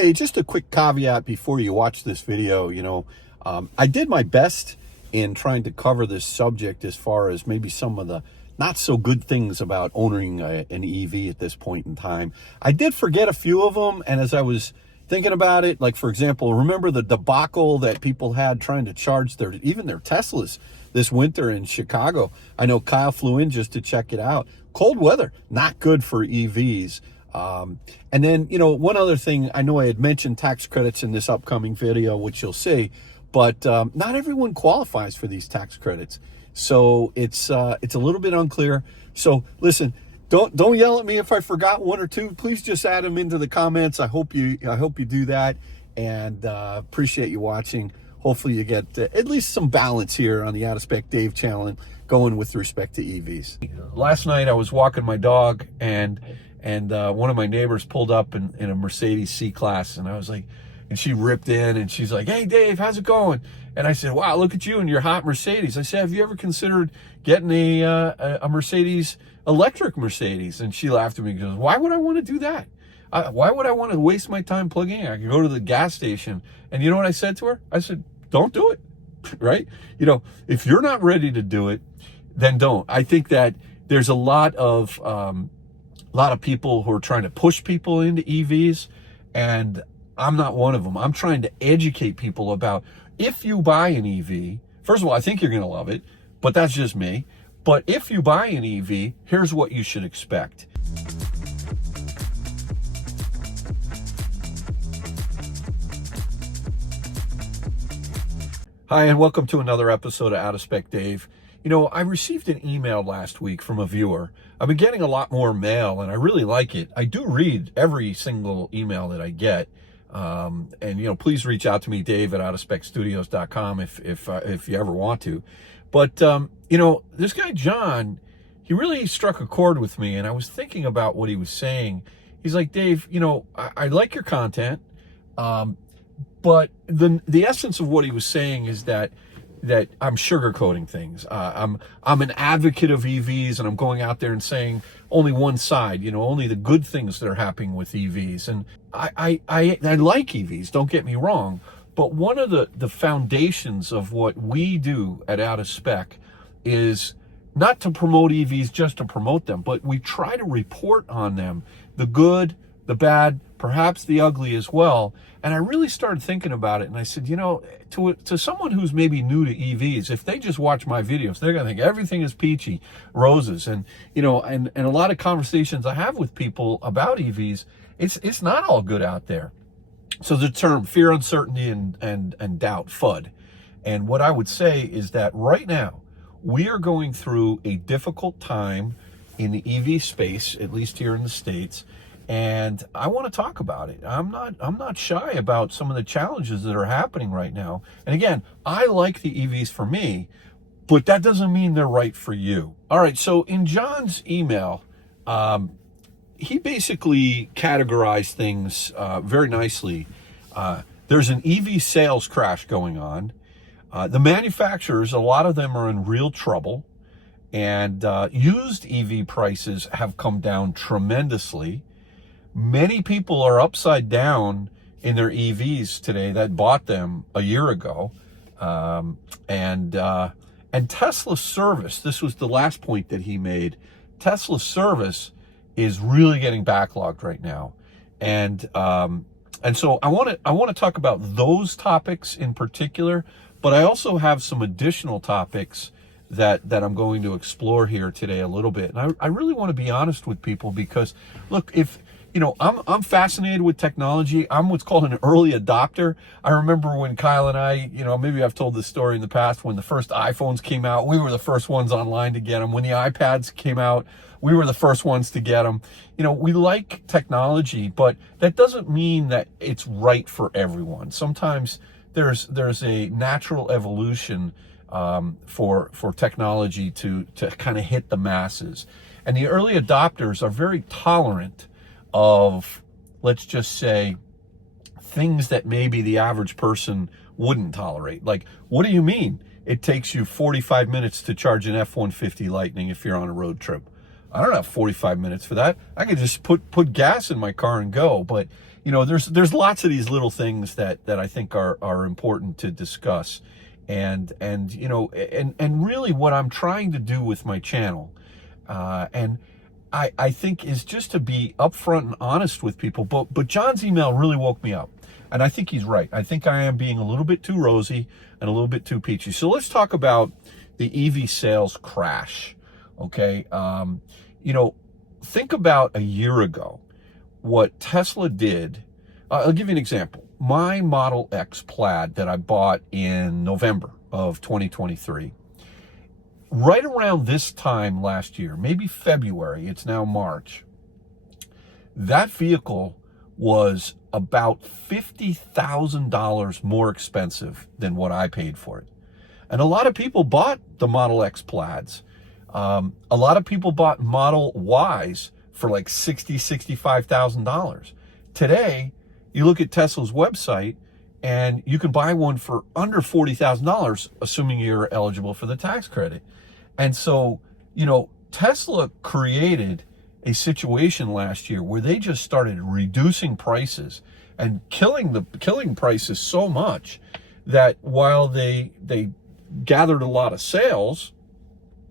Hey, just a quick caveat before you watch this video. I did my best in trying to cover this subject as far as maybe some of the not so good things about owning an EV at this point in time. I did forget a few of them, and as I was thinking about it, like for example, remember the debacle that people had trying to charge even their Teslas this winter in Chicago? I know Kyle flew in just to check it out. Cold weather, not good for EVs. And then, one other thing, I know I had mentioned tax credits in this upcoming video, which you'll see, but not everyone qualifies for these tax credits. So it's a little bit unclear. So listen, don't yell at me if I forgot one or two. Please just add them into the comments. I hope you do that, and appreciate you watching. Hopefully you get at least some balance here on the Out of Spec Dave channel going with respect to EVs. Last night I was walking my dog, and one of my neighbors pulled up in a Mercedes C-Class, and I was like, and she ripped in, and she's like, "Hey Dave, how's it going?" And I said, "Wow, look at you and your hot Mercedes." I said, "Have you ever considered getting a Mercedes, electric Mercedes?" And she laughed at me and goes, "Why would I want to do that? Why would I want to waste my time plugging in? I could go to the gas station." And you know what I said to her? I said, "Don't do it," right? If you're not ready to do it, then don't. I think that there's a lot of people who are trying to push people into EVs, and I'm not one of them. I'm trying to educate people about, if you buy an EV, first of all, I think you're going to love it, but that's just me. But if you buy an EV, here's what you should expect. Hi, and welcome to another episode of Out of Spec Dave. I received an email last week from a viewer. I've been getting a lot more mail, and I really like it. I do read every single email that I get. And please reach out to me, Dave at outofspecstudios.com if you ever want to. But this guy John, he really struck a chord with me, and I was thinking about what he was saying. He's like, "Dave, I like your content, but the essence of what he was saying is that I'm sugarcoating things. I'm an advocate of EVs, and I'm going out there and saying only one side, only the good things that are happening with EVs. And I like EVs, don't get me wrong, but one of the foundations of what we do at Out of Spec is not to promote EVs just to promote them, but we try to report on them, the good, the bad, perhaps the ugly as well." And I really started thinking about it, and I said, to someone who's maybe new to EVs, if they just watch my videos, they're going to think everything is peachy roses. And, and a lot of conversations I have with people about EVs, it's not all good out there. So the term fear, uncertainty, and doubt, FUD. And what I would say is that right now, we are going through a difficult time in the EV space, at least here in the States. And I want to talk about it. I'm not shy about some of the challenges that are happening right now. And again, I like the EVs for me, but that doesn't mean they're right for you. All right, so in John's email, he basically categorized things very nicely. There's an EV sales crash going on. The manufacturers, a lot of them are in real trouble. And used EV prices have come down tremendously. Many people are upside down in their EVs today that bought them a year ago. And Tesla service, this was the last point that he made, Tesla service is really getting backlogged right now. And so I want to talk about those topics in particular, but I also have some additional topics that I'm going to explore here today a little bit. And I really want to be honest with people, because look, I'm fascinated with technology. I'm what's called an early adopter. I remember when Kyle and I, maybe I've told this story in the past, when the first iPhones came out, we were the first ones online to get them. When the iPads came out, we were the first ones to get them. We like technology, but that doesn't mean that it's right for everyone. Sometimes there's a natural evolution for technology to kind of hit the masses. And the early adopters are very tolerant of, let's just say, things that maybe the average person wouldn't tolerate. Like, what do you mean it takes you 45 minutes to charge an F-150 Lightning if you're on a road trip? I don't have 45 minutes for that. I could just put gas in my car and go. But there's lots of these little things that I think are important to discuss. And really what I'm trying to do with my channel, and I think is just to be upfront and honest with people. But John's email really woke me up. And I think he's right. I think I am being a little bit too rosy and a little bit too peachy. So let's talk about the EV sales crash, okay? Think about a year ago, what Tesla did. I'll give you an example. My Model X Plaid that I bought in November of 2023, right around this time last year, maybe February, it's now March, that vehicle was about $50,000 more expensive than what I paid for it. And a lot of people bought the Model X Plaids. A lot of people bought Model Ys for like $60,000, $65,000. Today, you look at Tesla's website and you can buy one for under $40,000, assuming you're eligible for the tax credit. And so, Tesla created a situation last year where they just started reducing prices and killing prices so much that while they gathered a lot of sales,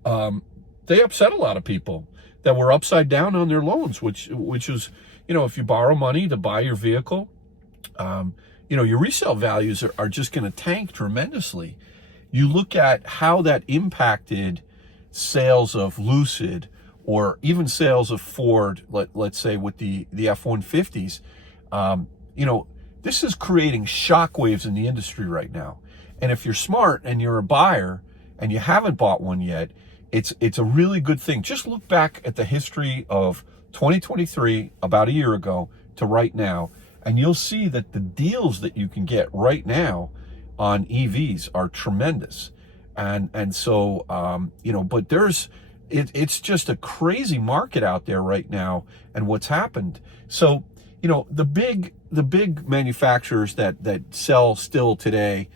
they upset a lot of people that were upside down on their loans, which is, if you borrow money to buy your vehicle, your resale values are just going to tank tremendously. You look at how that impacted sales of Lucid, or even sales of Ford, let's say with the F-150s, this is creating shockwaves in the industry right now. And if you're smart and you're a buyer and you haven't bought one yet, it's a really good thing. Just look back at the history of 2023, about a year ago, to right now, and you'll see that the deals that you can get right now on EVs are tremendous. And so, but it's just a crazy market out there right now, and what's happened. So, the big manufacturers that sell still today,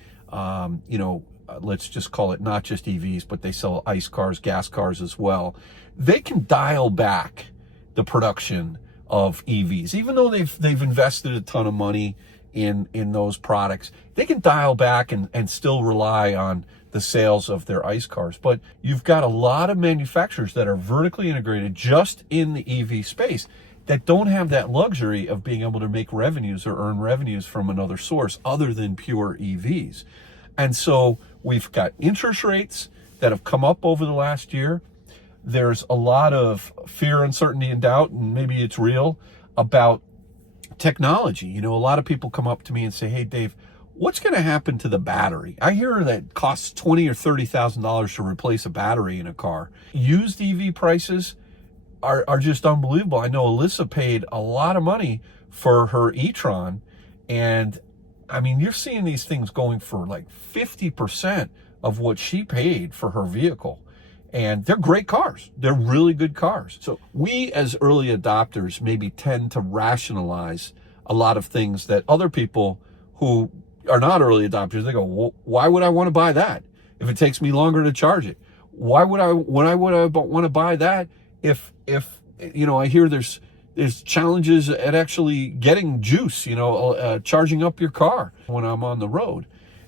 let's just call it not just EVs, but they sell ICE cars, gas cars as well. They can dial back the production of EVs, even though they've invested a ton of money in those products. They can dial back and still rely on the sales of their ICE cars. But you've got a lot of manufacturers that are vertically integrated just in the EV space that don't have that luxury of being able to make revenues or earn revenues from another source other than pure EVs. And so we've got interest rates that have come up over the last year. There's a lot of fear, uncertainty, and doubt, and maybe it's real, about technology. A lot of people come up to me and say, "Hey, Dave, what's going to happen to the battery? I hear that it costs $20,000 or $30,000 to replace a battery in a car." Used EV prices are just unbelievable. I know Alyssa paid a lot of money for her e-tron, and I mean, you're seeing these things going for like 50% of what she paid for her vehicle. And they're great cars. They're really good cars. So we as early adopters maybe tend to rationalize a lot of things that other people who are not early adopters, they go, "Well, why would I want to buy that if it takes me longer to charge it? Why would I want to buy that if I hear there's challenges at actually getting juice, charging up your car when I'm on the road."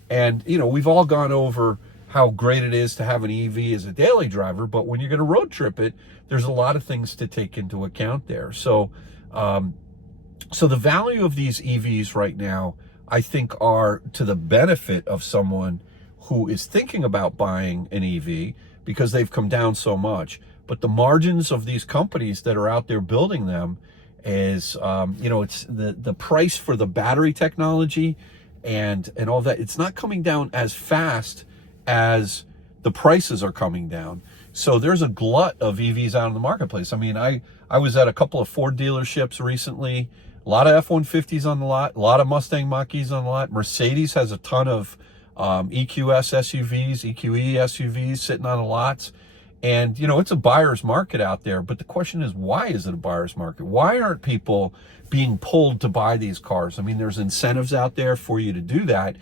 And, we've all gone over how great it is to have an EV as a daily driver, but when you're going to road trip it, there's a lot of things to take into account there. So, so the value of these EVs right now, I think, are to the benefit of someone who is thinking about buying an EV because they've come down so much. But the margins of these companies that are out there building them is, it's the price for the battery technology and all that. It's not coming down as fast as the prices are coming down. So there's a glut of EVs out in the marketplace. I mean, I was at a couple of Ford dealerships recently, a lot of F-150s on the lot, a lot of Mustang Mach-E's on the lot. Mercedes has a ton of EQS SUVs, EQE SUVs sitting on the lots. And, it's a buyer's market out there. But the question is, why is it a buyer's market? Why aren't people being pulled to buy these cars? I mean, there's incentives out there for you to do that.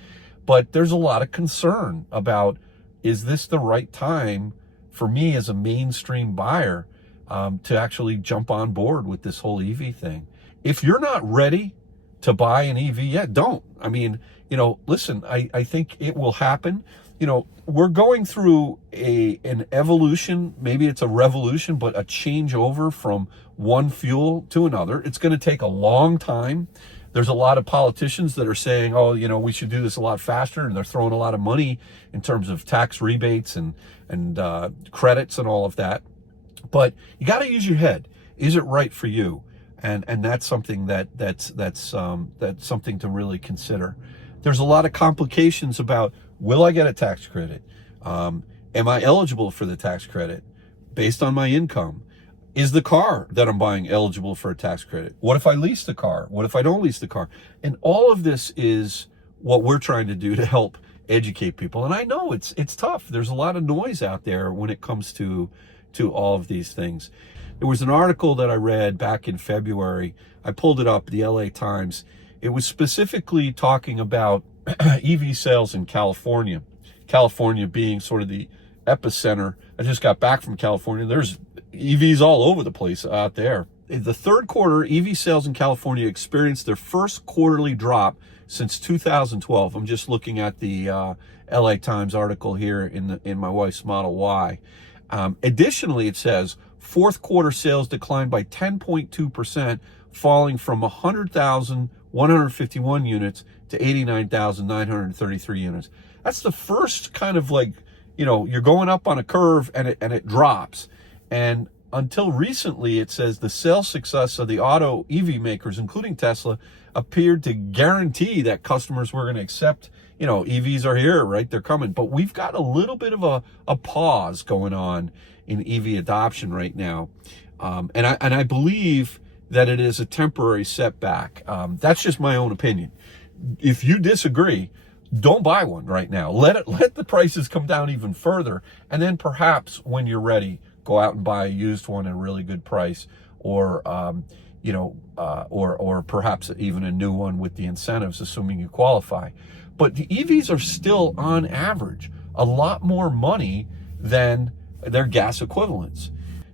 But there's a lot of concern about, is this the right time for me as a mainstream buyer to actually jump on board with this whole EV thing? If you're not ready to buy an EV yet, don't. I mean, listen, I think it will happen. We're going through an evolution, maybe it's a revolution, but a changeover from one fuel to another. It's going to take a long time. There's a lot of politicians that are saying, oh, we should do this a lot faster, and they're throwing a lot of money in terms of tax rebates and credits and all of that. But you got to use your head. Is it right for you? And that's something that's something to really consider. There's a lot of complications about, will I get a tax credit? Am I eligible for the tax credit based on my income? Is the car that I'm buying eligible for a tax credit? What if I lease the car? What if I don't lease the car? And all of this is what we're trying to do to help educate people. And I know it's tough. There's a lot of noise out there when it comes to all of these things. There was an article that I read back in February. I pulled it up, the LA Times. It was specifically talking about EV sales in California. California being sort of the epicenter. I just got back from California. There's EVs all over the place out there. In the third quarter, EV sales in California experienced their first quarterly drop since 2012. I'm just looking at the LA Times article here in my wife's Model Y. Additionally, it says fourth quarter sales declined by 10.2%, falling from 100,151 units to 89,933 units. That's the first kind of you're going up on a curve and it drops. And until recently, it says the sales success of the auto EV makers, including Tesla, appeared to guarantee that customers were going to accept, EVs are here, right? They're coming. But we've got a little bit of a pause going on in EV adoption right now. And I believe that it is a temporary setback. That's just my own opinion. If you disagree, don't buy one right now. Let the prices come down even further. And then perhaps when you're ready, go out and buy a used one at a really good price, or perhaps even a new one with the incentives, assuming you qualify. But the EVs are still, on average, a lot more money than their gas equivalents.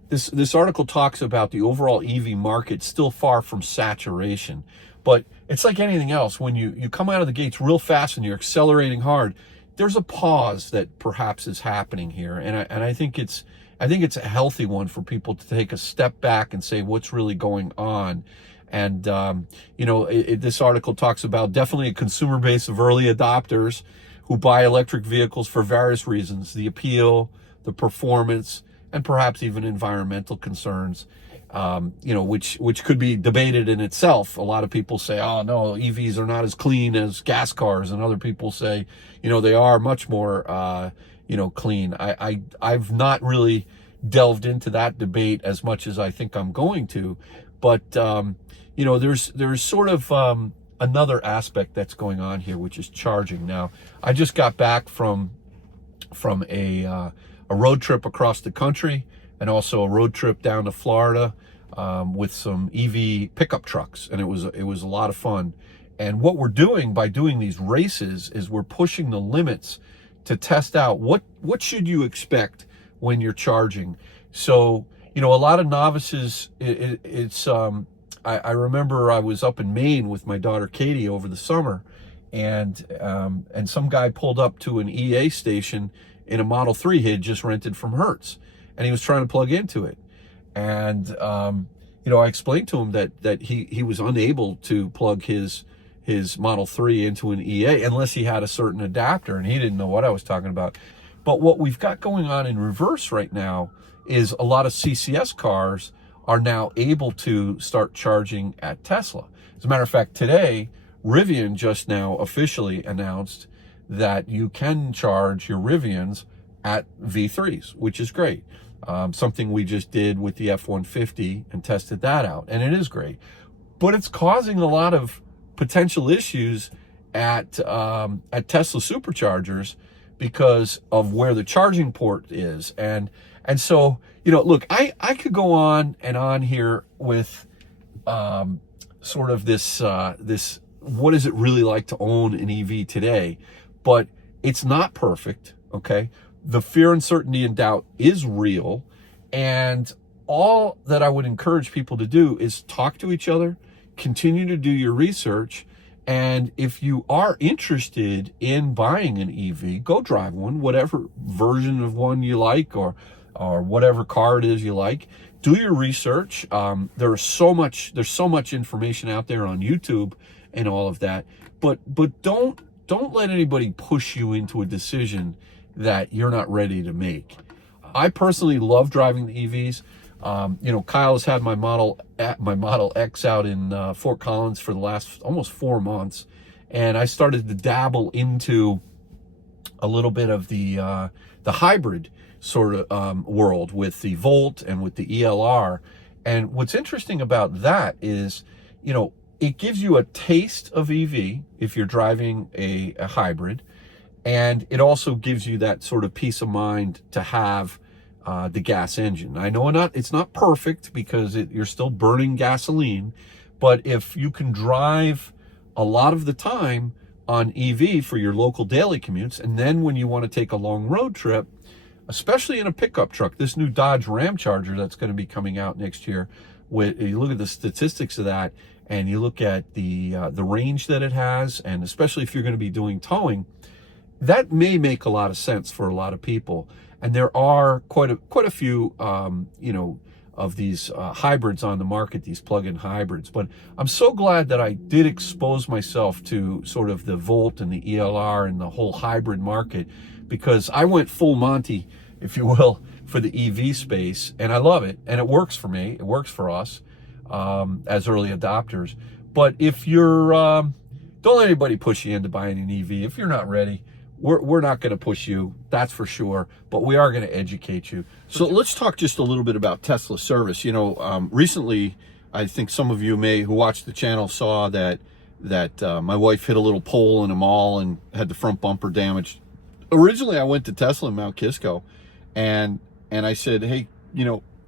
This article talks about the overall EV market still far from saturation. But it's like anything else. When you come out of the gates real fast and you're accelerating hard, there's a pause that perhaps is happening here. And I think it's a healthy one for people to take a step back and say, what's really going on? And, this article talks about definitely a consumer base of early adopters who buy electric vehicles for various reasons: the appeal, the performance, and perhaps even environmental concerns, which could be debated in itself. A lot of people say, oh, no, EVs are not as clean as gas cars. And other people say, they are much more clean. I've not really delved into that debate as much as I think I'm going to, but there's sort of another aspect that's going on here, which is charging. Now, I just got back from a road trip across the country, and also a road trip down to Florida with some EV pickup trucks, and it was a lot of fun. And what we're doing by doing these races is we're pushing the limits to test out what should you expect when you're charging. So, a lot of novices, I remember I was up in Maine with my daughter Katie over the summer, and some guy pulled up to an EA station in a Model 3 he had just rented from Hertz, and he was trying to plug into it. And, I explained to him that he was unable to plug his Model 3 into an EA unless he had a certain adapter, and he didn't know what I was talking about. But what we've got going on in reverse right now is a lot of CCS cars are now able to start charging at Tesla. As a matter of fact, today, Rivian just now officially announced that you can charge your Rivians at V3s, which is great. Something we just did with the F-150 and tested that out, and it is great. But it's causing a lot of potential issues at Tesla superchargers because of where the charging port is. And so, look, I could go on and on here with sort of this what is it really like to own an EV today? But it's not perfect, okay? The fear, uncertainty, and doubt is real. And all that I would encourage people to do is talk to each other, continue to do your research. And if you are interested in buying an EV, go drive one, whatever version of one you like, or whatever car it is you like. Do your research. There's so much information out there on YouTube and all of that. But don't let anybody push you into a decision that you're not ready to make. I personally love driving the EVs. Kyle has had my Model X out in Fort Collins for the last almost 4 months, and I started to dabble into a little bit of the hybrid sort of world with the Volt and with the ELR. And what's interesting about that is, it gives you a taste of EV if you're driving a hybrid, and it also gives you that sort of peace of mind to have the gas engine. I know it's not perfect because you're still burning gasoline, but if you can drive a lot of the time on EV for your local daily commutes, and then when you want to take a long road trip, especially in a pickup truck, this new Dodge Ram Charger that's going to be coming out next year, you look at the statistics of that, and you look at the range that it has, and especially if you're going to be doing towing, that may make a lot of sense for a lot of people. And there are quite a few, of these hybrids on the market, these plug-in hybrids. But I'm so glad that I did expose myself to sort of the Volt and the ELR and the whole hybrid market, because I went full Monty, if you will, for the EV space, and I love it, and it works for me. It works for us as early adopters. But if you're, don't let anybody push you into buying an EV. If you're not ready, we're not going to push you, that's for sure, but we are going to educate you. So let's talk just a little bit about Tesla service. Recently, I think some of you who watched the channel saw that my wife hit a little pole in a mall and had the front bumper damaged. Originally, I went to Tesla in Mount Kisco, and I said, hey,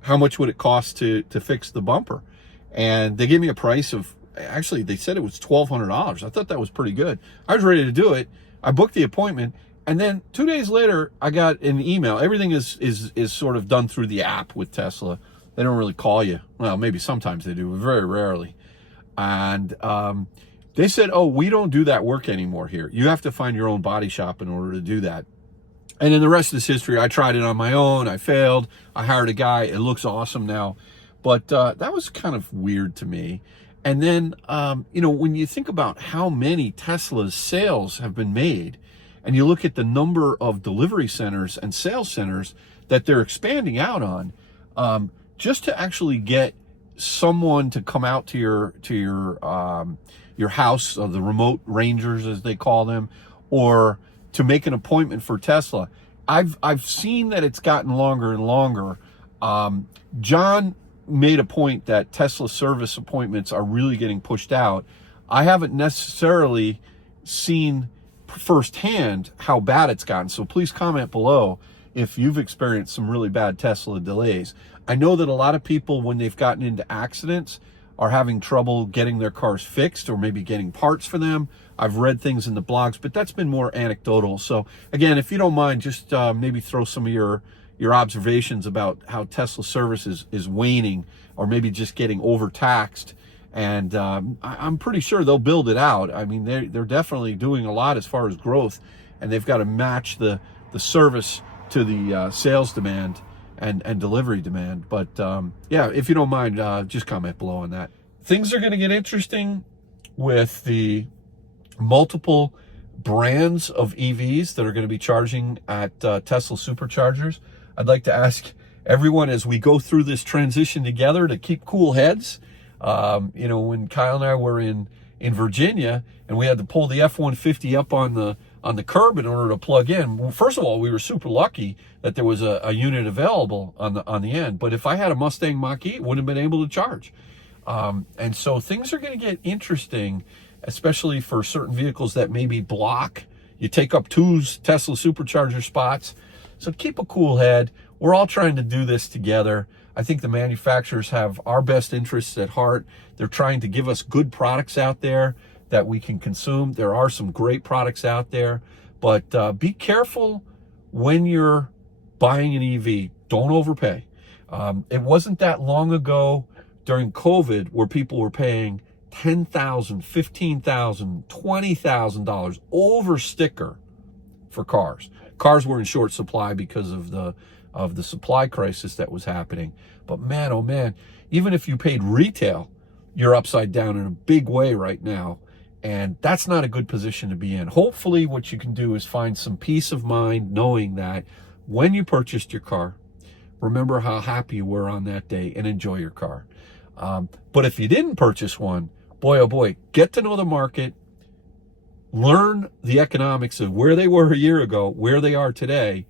how much would it cost to fix the bumper? And they gave me a price of, actually, they said it was $1,200. I thought that was pretty good. I was ready to do it. I booked the appointment, and then 2 days later, I got an email. Everything is sort of done through the app with Tesla. They don't really call you. Well, maybe sometimes they do, but very rarely. And they said, oh, we don't do that work anymore here. You have to find your own body shop in order to do that. And then the rest of this history, I tried it on my own. I failed. I hired a guy. It looks awesome now. But that was kind of weird to me. And then, when you think about how many Tesla's sales have been made, and you look at the number of delivery centers and sales centers that they're expanding out on, just to actually get someone to come out to your house, the remote rangers as they call them, or to make an appointment for Tesla, I've seen that it's gotten longer and longer. John made a point that Tesla service appointments are really getting pushed out. I haven't necessarily seen firsthand how bad it's gotten, so please comment below if you've experienced some really bad Tesla delays. I know that a lot of people, when they've gotten into accidents, are having trouble getting their cars fixed or maybe getting parts for them. I've read things in the blogs, but that's been more anecdotal. So again, if you don't mind, just maybe throw some of your observations about how Tesla service is waning, or maybe just getting overtaxed. And I'm pretty sure they'll build it out. I mean, they're definitely doing a lot as far as growth, and they've got to match the service to the sales demand and delivery demand. But yeah, if you don't mind, just comment below on that. Things are going to get interesting with the multiple brands of EVs that are going to be charging at Tesla superchargers. I'd like to ask everyone, as we go through this transition together, to keep cool heads. When Kyle and I were in Virginia and we had to pull the F-150 up on the curb in order to plug in, well, first of all, we were super lucky that there was a unit available on the end. But if I had a Mustang Mach-E, it wouldn't have been able to charge. And so things are going to get interesting, especially for certain vehicles that maybe block. You take up two Tesla supercharger spots. So keep a cool head. We're all trying to do this together. I think the manufacturers have our best interests at heart. They're trying to give us good products out there that we can consume. There are some great products out there, but be careful when you're buying an EV. Don't overpay. It wasn't that long ago during COVID where people were paying $10,000, $15,000, $20,000 over sticker for cars. Cars were in short supply because of the supply crisis that was happening. But man, oh man, even if you paid retail, you're upside down in a big way right now. And that's not a good position to be in. Hopefully what you can do is find some peace of mind knowing that when you purchased your car, remember how happy you were on that day and enjoy your car. But if you didn't purchase one, boy, oh boy, get to know the market, learn the economics of where they were a year ago, where they are today.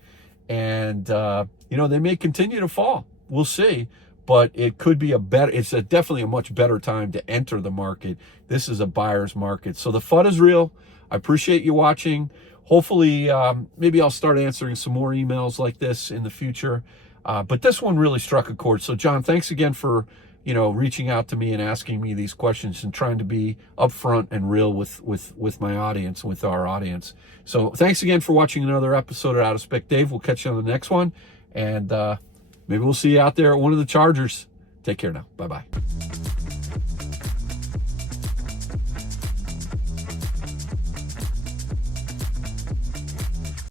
And, they may continue to fall. We'll see. But it could be definitely a much better time to enter the market. This is a buyer's market. So the FUD is real. I appreciate you watching. Hopefully, maybe I'll start answering some more emails like this in the future. But this one really struck a chord. So John, thanks again for, reaching out to me and asking me these questions and trying to be upfront and real with my audience, with our audience. So thanks again for watching another episode of Out of Spec Dave. We'll catch you on the next one. And maybe we'll see you out there at one of the Chargers. Take care now. Bye-bye.